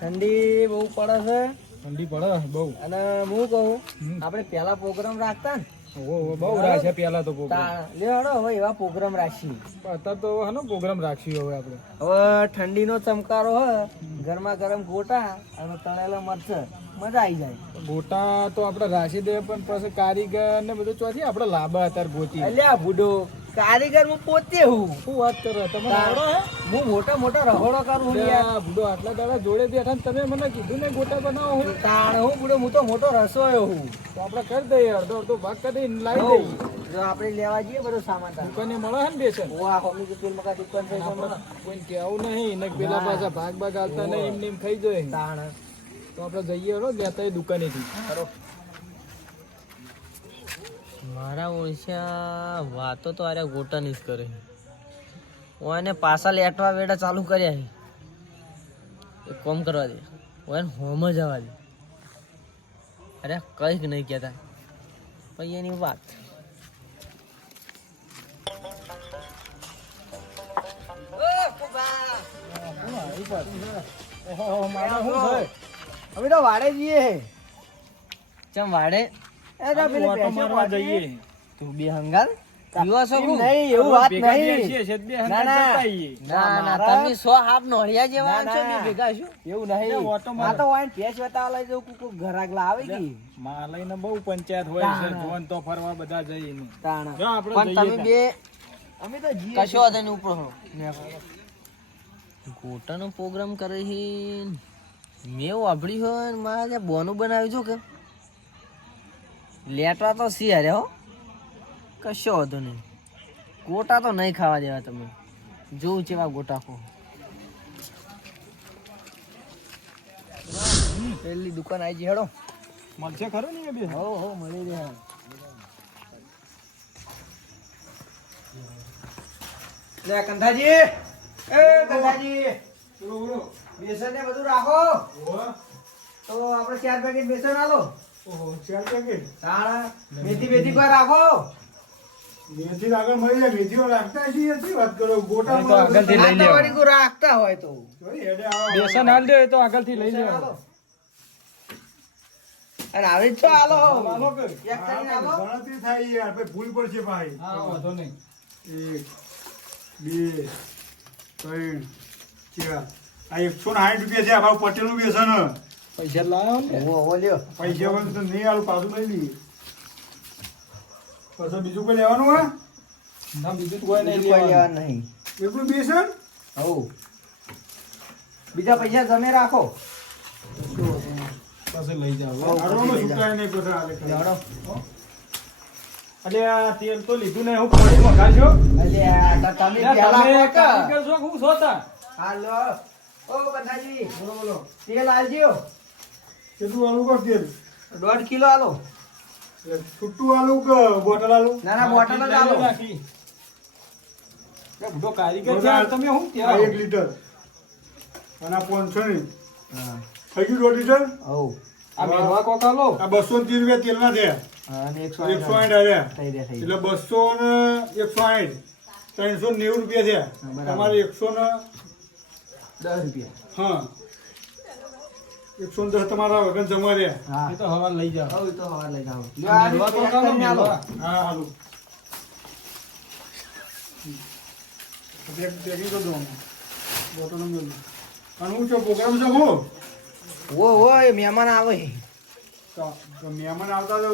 ઠંડી બહુ પડે છે. ઠંડી પડે બહુ. અને હું કહું આપણે પેલા પ્રોગ્રામ રાખતા ને બહુ રાખે પેલા તો પ્રોગ્રામ. લે હડો હવે એવા પ્રોગ્રામ રાખીએ. અત્યારે તો હાનો પ્રોગ્રામ રાખશું હવે આપણે. હવે ઠંડીનો ચમકારો હે, ગરમા ગરમ ગોટા અને તળેલા મરચાં, મજા આવી જાય. ગોટા તો આપણે રાશી દે પણ પછી કારીગર ને બધું ચોથી આપણે લાભ અત્યારે ગોતી. અલ્યા બુડો કારીગર હું પોતે હું. શું વાત કરો તમે? આવડો હે? હું મોટા મોટા રહોડો કરું યાર. બુડો આટલા દાડા જોડે બેઠા ને તમે મને કીધું ને ગોટા બનાવો હું. તાણ હું બુડો હું તો મોટો રસોયો હું. તો આપણે કરી દઈએ અડધો અડધો ભાગ કરી લાવી દઈએ. જો આપણે લેવા જઈએ બધો સામાન દુકાને મળે હે ને બેસન. વાહ હોમી કે પેલ મકા દુકાન છે કોઈ કહેવું નહીં ને પેલા પાછા ભાગ ભાગ આલતા નહીં એમને એમ ખાઈ જાય. તાણ તો આપણે જઈએ હો લેતા દુકાનેથી. મારા ઓળખ્યા વાતો તો આરે ગોટા ની જ કરે. ઓને પાછા લેટવા વેડા ચાલુ કર્યા છે. એક કોમ કરવા દે, ઓને હોમ જ આવવા દે. અરે કંઈક નહીં કહેતા પછી એની વાત. અમે તો વાડે જઈએ. ચમ વાડે? તું બે હંગાલ પીવા છો નહીં? એવું વાત નહીં. ના ના તમે 100 હાથ નોળિયા જેવા છો બે ભેગા છો. એવું નહીં. આ તો વાઈન પેચ વતા લઈ જવું કોક ઘરાક લાવે કે માં લઈને બહુ પંચાયત હોય છે. જોન તો ફરવા બધા જઈને. પણ તમે બે અમે તો જીએ કશો વાંધો નહીં. ઉપર ગોટાનો પ્રોગ્રામ કરે છે. મેં વાપર્યું હોય મારે ત્યાં બોનું બનાવ્યું છો કે લેટવા તો સી હરે હો. કશો વાંધો નહીં. ગોટા તો નહીં ખાવા દેવા. તમે જોવું છે એવા ગોટા ખો. પેલી દુકાન આવી જઈ હેડો. મળશે ખરું ને બે? હો મળી રહ્યા. લે કંધાજી, એ કંધાજી બેસન ને બધું રાખો. તો આપણે 4 પેકેટ બેસન આલો. ઓહો 4 પેકેટ. તાણા મેથી બેથી પર રાખો. મેથી આગળ મળી જાય. મેથીઓ રાખતા છીએ શું વાત કરો? ગોટા તો આગળથી લઈ લેવા. વાડી કો રાખતા હોય તો બેસન હાલ દે તો આગળથી લઈ લેવા. અને આવી છો આલો. આલો કે એક કરીને આલો. ગણતરી થાય યાર ભાઈ ભૂલ પડશે ભાઈ. હા વાંધો નહીં. 1 2 3 4 આ 160 રૂપિયા છે. આ ભાવ પટેલ નું બેસન. પૈસા લાવ્યો ને? ઓ લ્યો. પૈસા વગર તો નહીં આલું. પાછું લઈ લઈએ. પછી બીજું કોઈ લેવાનું હોય? ના બીજું કોઈ નહીં લેવાનું. નહીં. એકલું બેસન? હો. બીજા પૈસા તમે રાખો. પાસે લઈ જાવ. આરોમાં સુકાય નહીં પછી આલે કરે. અલે આ તેલ તો લીધું ને હું પાણી મગાજો. અલે આ તમે પેલા કારીગર છો હું સોતા. હાલો. ઓ બંધાજી બોલો બોલો. તેલ આલજો. કેટલું આલુ કો તેલ? 1.5 કિલો આલો. છૂટું આલુ કે બોટલ આલુ? ના બોટલ જ આલો. એ બધો કારીગર છે તમે હું ત્યાં 1 લીટર. અને 500 ની. હા. થઈ ગયું 1 લીટર? હો. આ મેવા કોક આલો. આ 230 રૂપિયા તેલ ના થયા. અને 160 આવ્યા. થઈ ગયા. એટલે 200 ને 160 390 રૂપિયા થયા. તમારે 110 રૂપિયા. હા 110 તમારા વગન જમા રહ્યા. હા. એ તો હવા લઈ જાવ. હવે તો હવાર લઈ જાવ. હા હાલું. પેકિંગ કરી દો. Bottle number. અને હું છો પ્રોગ્રામ છે હું? ઓય મહેમાન આવે. તો મહેમાન આવતા તો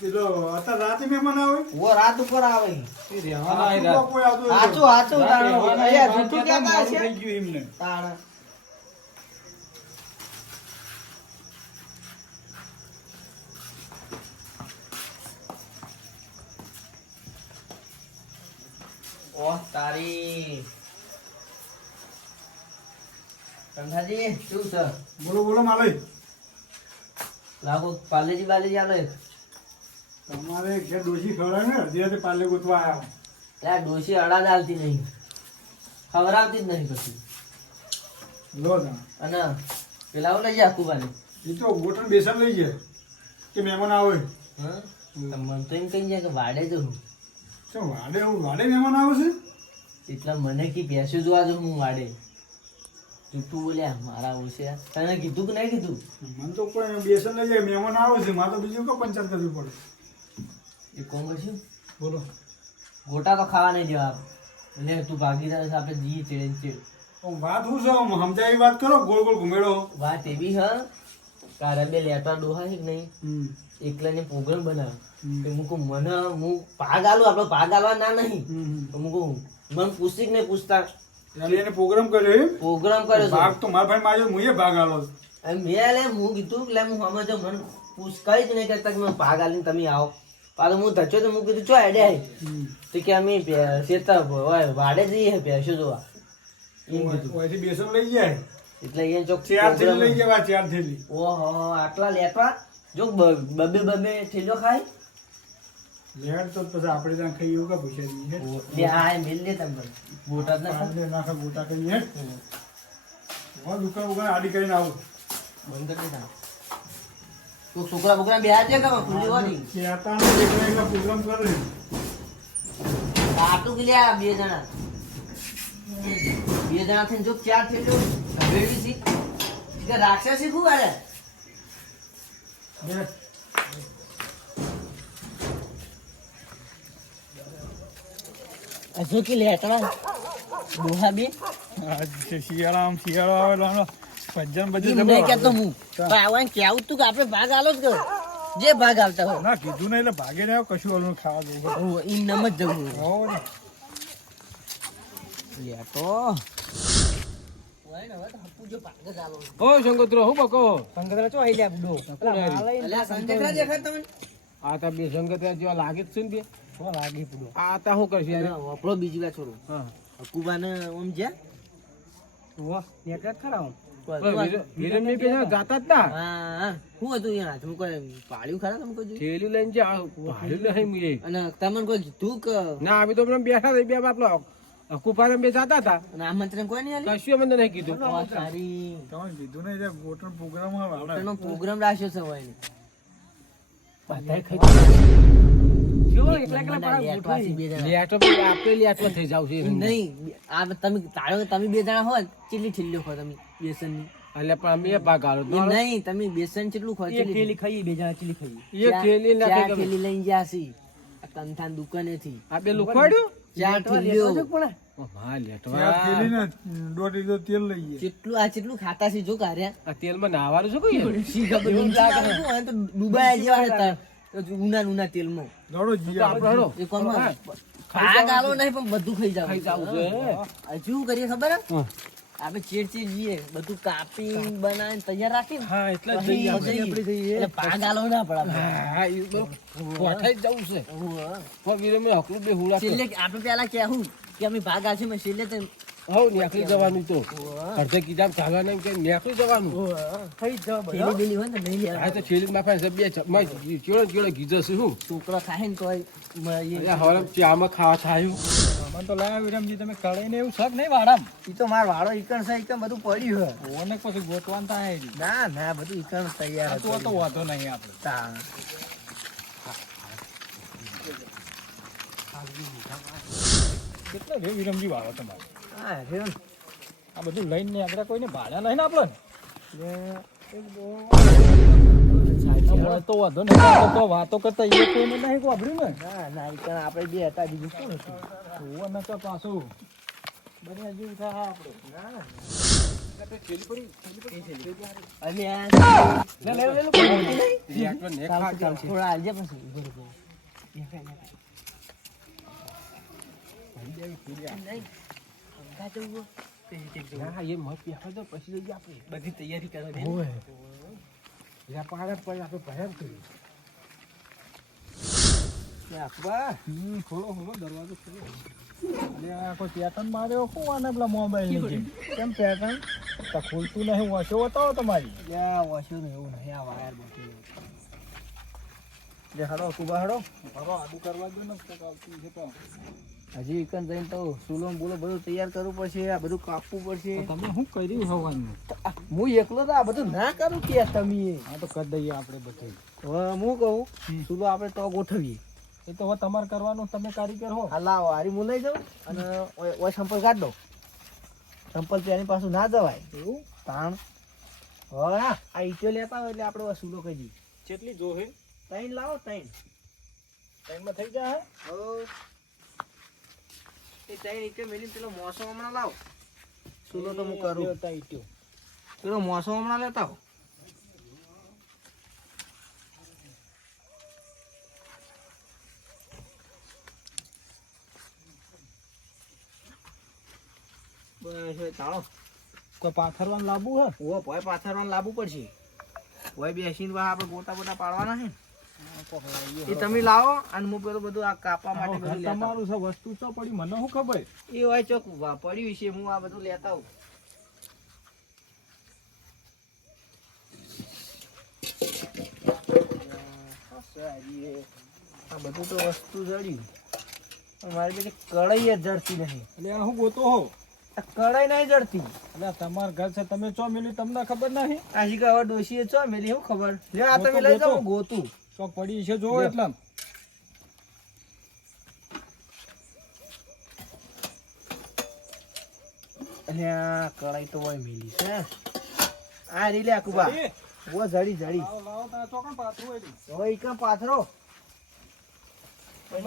પેલો અત્યારે રાતે મહેમાન આવે? ઓ રાત ઉપર આવે. એ રહેવાના કોઈ આવતું હાચું હાચું તાણ. અહીંયા જૂઠું કહેતા છે. થઈ ગયું એમને. તાણ. ઓહ તારી. કંધાજી શું છે? બોલો બોલો માલય. લાગો પાલેજી બાલેજી આલો એક. તમારે ઘેર ડોશી ખવડાવે ને અડધી પાલે ગોતવા આવ્યા. ત્યાં ડોશી અડાદ આલતી નહીં. ખવડાવતી જ નહીં પછી. લો ના. અને પેલા લઈ જા કુબાને. એ તો ગોટન બેસન લઈ જાય કે મહેમાન આવે. હા મને તો એમ કહી જાય કે વાડે જવું. શું વાડે મહેમાન આવે છે? એટલે મને કી ભેંસું જોવા જો હું વાડે. તું બોલ્યા મારા ઓળખ્યા તને કીધું કે નહીં કીધું મને તો કોઈ બેસન લઈ જાય મહેમાન આવે છે મારે તો બીજું કોઈ પંચાયત કરવી પડે. એ કોણ કરશું બોલો. ગોટા તો ખાવા નહીં દેવા એટલે તું ભાગીદાર છે આપણે જઈએ ચેડે ચેડ વાત શું છે સમજાય એવી વાત કરો ગોળ ગોળ ઘુમેડો. વાત એવી હ તારે બે લેટા ડોહા છે કે નહીં એકલાને પ્રોગ્રામ બનાવ તો હું કહું મને હું ભાગ આલું આપણે ભાગ આલવા ના નહીં તો હું કહું મને પૂછી કે નહીં પૂછતા એટલે એને પ્રોગ્રામ કર્યો એમ? પ્રોગ્રામ કર્યો છે ભાગ તો મારા ભાઈ માર્યો હું એ ભાગ આલો છું. અને મેં લે હું કીધું કે લે હું સમજો મને પૂછ કઈ જ નહીં કરતા કે મને ભાગ આલીને તમે આવો પાછું હું ધચ્યો તો હું કીધું ચો આઈડિયા હે તો કે અમે શેતા વાડે જઈએ ભેંસો જોવા એમ કીધું ઓયથી બેસન લઈ જાય એટલે અહીંયા ચોક 4 થેલી લઈ જવા 4 થેલી. ઓહો આટલા લેટવા જો બબે ઠેલો ખાય લેટ તો પછી આપણે ત્યાં ખાઈ એવું કા પૂછે લે આ મેલ લે તમે ગોટા જ ના ખાય આપણે નાખા ગોટા કહીએ દુકાન ઉકાન આડી કરીને આવું. બંધ કરી દે તો છોકરા બોકરા બેહા છે કે ખુલ્લી હોની કહેતા એકલા પ્રોગ્રામ કરે આટલું કે લે આ બે જણા થઈને જો 4 થેલો ભેળવી સી કે રાક્ષસી ખુબ આરે બે અજો કે લેટવા દોહા બે શિયાળો આવેલો ભજન એમને કહેતો હું તો આવવાનું કેવું તું કે આપણે ભાગ આલો જ કરો જે ભાગ આવતા હોય ના કીધું નહીં એટલે ભાગે ને કશું ઓલું ખાવા દઉં ઈ નમ જ જવું હોય. લેટો ઓય ને હવે તો હપુ જો ભાગ જ આલો ઓ શંકરત્રો હું બકો સંગતરા ચો આઈ લે બુડો અલ્યા સંગતરા દેખાય તમને આ તા બે શંકરત્રા જેવા લાગે જ છે ને બે તો લાગી બુડો આ તા શું કરશે યાર આપણો બીજી વાર છોડો હા હકુબાને ઓમ જે વાહ નેકરા ખરા ઓમ વિરમ ને પેલા જાતા જ ના હા હું હતું યાર હાથમાં કોઈ પાડ્યું ખરા તમે કોઈ જોયું? થેલી લઈને જા ભાડ્યું નહીં મુએ અને તમને કોઈ કીધું કે ના અમે તો હમણાં બેઠા હતા બે બાપલો હકુપાને બે જાતા હતા અને આમંત્રણ કોઈ નહીં આલ્યું? કશું અમને નહીં કીધું ઓ સારી તમારે કીધું નહીં એટલે ગોટનો પ્રોગ્રામ આવે હોટલનો પ્રોગ્રામ રાખ્યો છે હોય ને બધાય ખાઈ લેટવાસી બે જણા. લેટો બી આપણે લેટો થઈ જાવ છે એમ નહીં આ તમે તારો તમે બે જણા હોય કેટલી ઠેલીઓ ખો તમે બેસનની એટલે પણ અમે ભાગ આલો એમ નહીં તમે બેસન કેટલું ખો કેટલી ખાઈ બે જણા કેટલી ખાઈ એક થેલી ને ચાર થેલી લઈને ગયા છી આ તનથાન દુકાનેથી આ બે લુખવાડ્યું ચાર થેલીઓ હા લેટવા દોઢ લીટર તેલ લઈ ગયા. કેટલું ખાતા છે જો કાર્યા આ તેલમાં નાવાનું છે કોઈ શી ખબર ડૂબાઈ તો ડૂબાયા જેવા હતા ઉના તેલમાં દોડો જી આપણે હેડો. એ કોણ ભાગ આલો નહીં પણ બધું ખાઈ જાવ ખાઈ જાવું છે. હજુ કરીએ ખબર હે? હા. આપણે ચેડ જઈએ બધું કાપી બનાવીને તૈયાર રાખીને હા એટલે જ પછી જઈએ આપણે. જઈએ. એટલે ભાગ આલો ના પડે આપણે. હા એ તો કોઠાઈ જ જવું છે હોવે. તો વીરે મેં હકલું બે હુડા છેલ્લે આપણે પેલા કહેવું કે અમે ભાગ આવશે મેં છેલ્લે તો હવ નેકળી જવાનું તો અડધે કીધા ચાલવા નહીં કે નેકળી જવાનું થેલી બેલી હોય ને નહીં આ લેવા. તો છેલ્લી નાખવા છે બે ચેડો કીધો છે શું છોકરો ખાય ને તોય હવારે ચામાં ખાવા થાયું મને તો લાયા વિરમજી તમે કળાઈ ને એવું શક નહીં વાડામ ઈ તો માર વાળો ઈકણ છે ઈકણ બધું પડ્યું હે ઓને પછી ગોતવાન થાય જ. ના ના બધું ઈકણ તૈયાર તો તો વાંધો નહીં આપણે તા કેટલા રે વિરમજી વાળો તમારે હા રેવ આ બધું લઈને આપણે કોઈને ભાડા નહીં ને આપણે તો વાંધો નહીં તો વાતો કરતા એ કોઈને નહીં વાપર્યું ને ના ના ઈકણ આપણે બે હતા બીજું શું હતું ઓવા નકા પાછું બને જેવું થાય આપણે અને આ લે લે લે થોડા આલજે પછી બરોબર હા એ મત બેસવા દો પછી જઈએ આપણે બધી તૈયારી કરો પાડે પછી આપણે ભરામ કર્યું ખોલો ખોલો દરવાજો ખોલો અને આ કોઈ પેટર્ન માર્યો કોણ આને પેલા મોબાઈલ ની કેમ પેટર્ન તો ખોલતું નહીં વાંચો બતાવો તમારી વાસ્યું ને એવું નહીં આ વાયર બધું જે હડો કુબા હડો બરો આડું કરવા દો ને તો આવતી છે તો હજી એકન જઈને તો સુલો બોલો બધું તૈયાર કરવું પડશે આ બધું કાપવું પડશે તમે શું કર્યું હોવાનું હું એકલો તો આ બધું ના કરું કે તમે હા તો કરી દઈએ આપણે બધું હવે હું કહું સુલો આપણે તો ગોઠવીએ એ તો હવે તમારે કરવાનું તમે કારીગર હો હા લાવો હારી હું લઈ જાઉં અને ઓય સંપર્ક કાઢ દો ચંપલ પહેરી પાછું ના જવાય એવું તાણ હા આ ઈટો લેતા હોય એટલે આપણે વસૂલો કરી કેટલી જોહે ત્રણ લાવો ત્રણ ટાઈમમાં થઈ જાય હો એ ત્રણ ઈટો મેલી પેલો મોસો હમણાં લાવો સૂલો તો હું કરું પેલો મોસો હમણાં લેતા હો બસ હવે ચાલો કોઈ પાથરવાનું લાવવું હે ઓ ભોય પાથરવાનું લાવવું પડશે ભોય બેસીને બા આપણે ગોટા બોટા પાડવાના છે એ તમે લાવો અને હું પેલું બધું આ કાપવા માટે બધું લેતા આવું. તમારું છે વસ્તુ તો પડી મને શું ખબર એ હોય ચોક પડ્યું છે હું આ બધું લેતા આવું આ બધું તો વસ્તુ જડ્યું પણ મારી બધી કઢાઈ જ જડતી નહીં એટલે આ હું ગોતો હો આ કઢાઈ નહીં જડતી એટલે તમારું ઘર છે તમે ચો મેલી તમને ખબર નહીં આ શીખા હવે ડોશીએ ચો મેલી શું ખબર લે આ તમે લઈ જાઓ ગોતું ચોક પડી છે જો એટલા અને આ કઢાઈ તો હોય મેલી છે આ રી લે કુબા ઓ જડી જડી લાવો લાવો તાર ચોકન પાથરું હોય હવે ઈકમ પાથરો હવે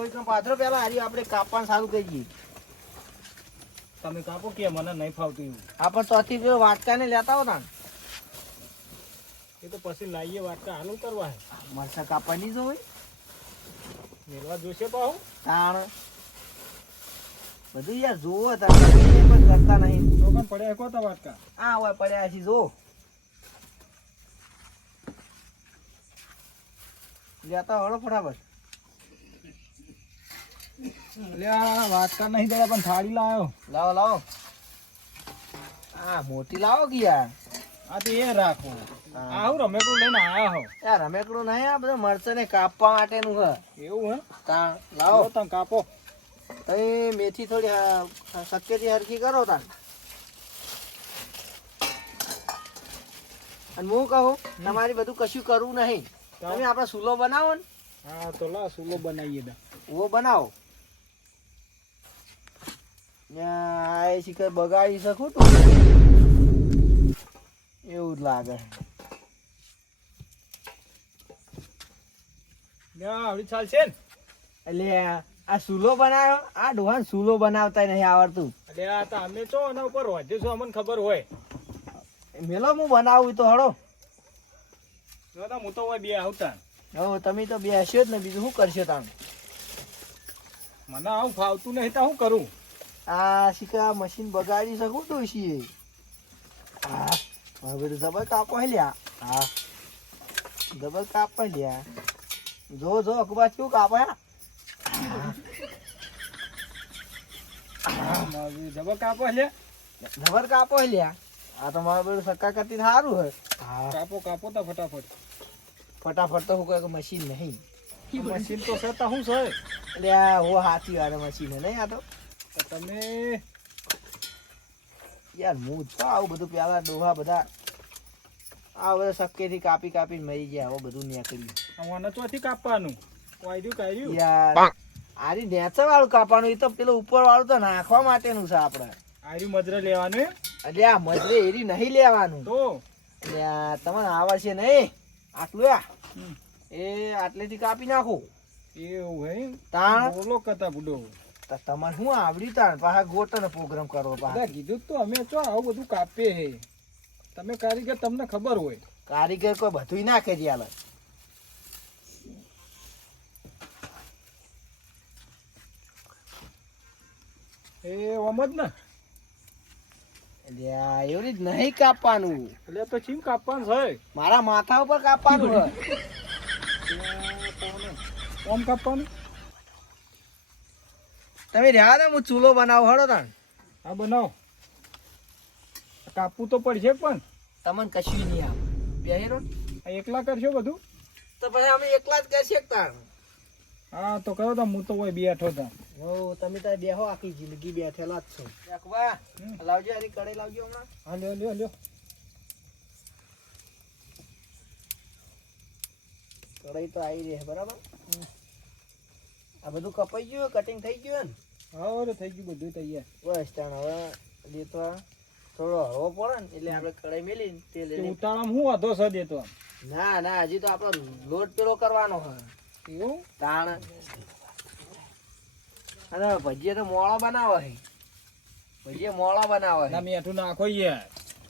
ઈકમ પાથરો પેલા હારી આપણે કાપવાનું ચાલુ કરી દઈએ તમે કાપો કે મને નહીં ફાવતું એવું આપણે તોથી પેલો વાટકાને લેતા હોતા ને એ તો પછી લાવીએ વાટકા હાલું કરવા હે મરસા કાપવાની જ હોય મેળવા જોશે પાહુ તાણ બધું યાર જોવો તમે પણ કરતા નહીં ચોકન પડ્યા કોતા વાટકા આ હોય પડ્યા છે જો લેતા હળો ફટાફટ એટલે આ વાટકા નહીં દે પણ થાળી લાવ્યો લાવો લાવો આ મોટી લાવો કે યાર આ તો એ રાખો આ હું રમેકડું લઈને આયા હો યાર રમેકડું નહીં આ બધું મરચાં ને કાપવા માટેનું હે એવું હે તાણ લાવો તમે કાપો તમે મેથી થોડી શક્યથી હરખી કરો તાણ અને હું કહું તમારી બધું કશું કરવું નહીં તમે આપણે સૂલો બનાવો ને હા તો લા સુલો બનાવીએ દા વો બનાવો આ શિખર બગાડી શકું તું એવું જ લાગે આવડી ચાલ છે ને એટલે આ સૂલો બનાવ્યો આ ડોહાન સૂલો બનાવતા નહીં આવડતું એટલે આ તો અમે ચો એના ઉપર વધ્યું છું અમને ખબર હોય મેલો હું બનાવું તો હળો દાદા હું તો હોય બે આવતા હવે તમે તો બેસ્યો જ ને બીજું શું કરશો તમે મને આવું ફાવતું નહીં તો શું કરું આ શીખા મશીન બગાડી શકું તો છીએ હા હવે બધું જબર કાપો લ્યા હા જબર કાપો લ્યા જો જો અખબાર કેવું કાપો જબર કાપો એટલે જબર કાપો લ્યા આ તો મારું બધું સક્કા કરતી સારું હોય હા કાપો કાપો તો ફટાફટ ફટાફટ તો હું કહે મશીન નહીં મશીન તો કરતા શું છે એટલે આ હો હાથી વાળા મશીન નહીં આ તો તમે યાર હું તો આવું બધું પેલા ડોહા બધા આ બધા સક્કેથી કાપી કાપીને મરી ગયા હવે બધું નીકળ્યું મને ચોથી કાપવાનું વાયદું કાઢ્યું યાર આરી નેચર વાળું કાપવાનું એ તો પેલું ઉપર વાળું તો નાખવા માટેનું છે આપણે આર્યું મજરે લેવાનું એમ? એટલે આ મજરે એરી નહીં લેવાનું તો એટલે આ તમને આવડશે નહીં આટલું એ આટલેથી કાપી નાખો એવું હે તાણ બોલો કતા બુડો તો તમારે શું આવડ્યું તાણ પાછા ગોટનો પ્રોગ્રામ કરવો પાછા કીધું તો અમે ચો આવું બધું કાપીએ હે તમે કારીગર તમને ખબર હોય કારીગર કોઈ બધું નાખે છે હાલ એ ઓમ જ ને એટલે આ એવી રીત નહીં કાપવાનું એટલે તો ચીમ કાપવાનું છે મારા માથા ઉપર કાપવાનું હોય ઓમ કાપવાનું તમે રહ્યા ને હું ચૂલો બનાવું હળો તાણ હા બનાવો કાપવું તો પડશે પણ તમને કશું નહીં આવે બેહીરો આ એકલા કરશો બધું તો પછી અમે એકલા જ કરી શકતા હા તો કરો તો હું તો હોય બેઠો તા હો તમે તો બેહો આખી જિંદગી બેઠેલા જ છો અકબા લાવજો આરી કઢાઈ લાવજો હમણાં હા લ્યો લ્યો લ્યો કઢાઈ તો આવી રહી બરાબર આ બધું કપાઈ ગયું કટિંગ થઈ ગયું ને હા થઈ ગયું બધું તૈયાર બસ તાણ હવે એ તો થોડો હળવો પડે ને એટલે આપણે કઢાઈ મેલી તેલ તે રેડી. ઉતાળામાં શું વાંધો છે દેતો ના ના હજી તો આપણો લોટ પેલો કરવાનો હોય એવું તાણ અને ભજીયા તો મોળો બનાવે છે ભજીયા મોળો બનાવે ના છે મીઠું નાખો યાર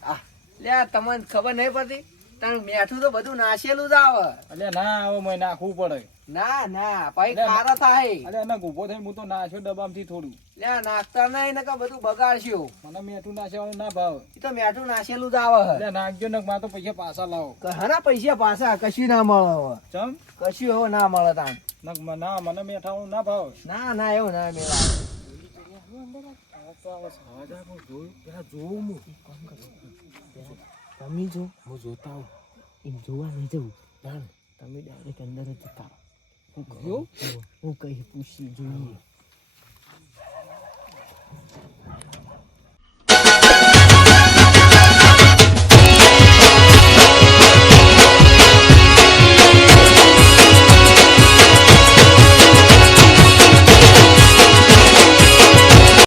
આ લે તમને ખબર નહીં પડતી તાણ મેઠું તો બધું નાશેલું જ આવે અલ્યા ના હવે મને નાખવું પડે ના ના પછી લે, ખારા થાય અલ્યા એને ઉભો થઈને હું તો નાખ્યો ડબ્બામાંથી થોડું લે નાખતા નહીં ને કે બધું બગાડશું મને મીઠું નાખવાનું ના ભાવે એ તો મેઠું નાશેલું જ આવે છે અલ્યા નાખજો ને મારે તો પૈસા પાછા લાવો હના પૈસા પાછા કશું ના મળે હવે ચમ કશું હવે ના મળે તાણ ના મને મીઠાનું ના ભાવે ના ના એવું ના મેળા તમે જો હું જોતા આવું એમ જોવા નહીં જવું તાણ તમે ડાયરેક્ટ અંદર જ જતા રહો. હું કહ્યું હું કઈ પૂછી જોઈએ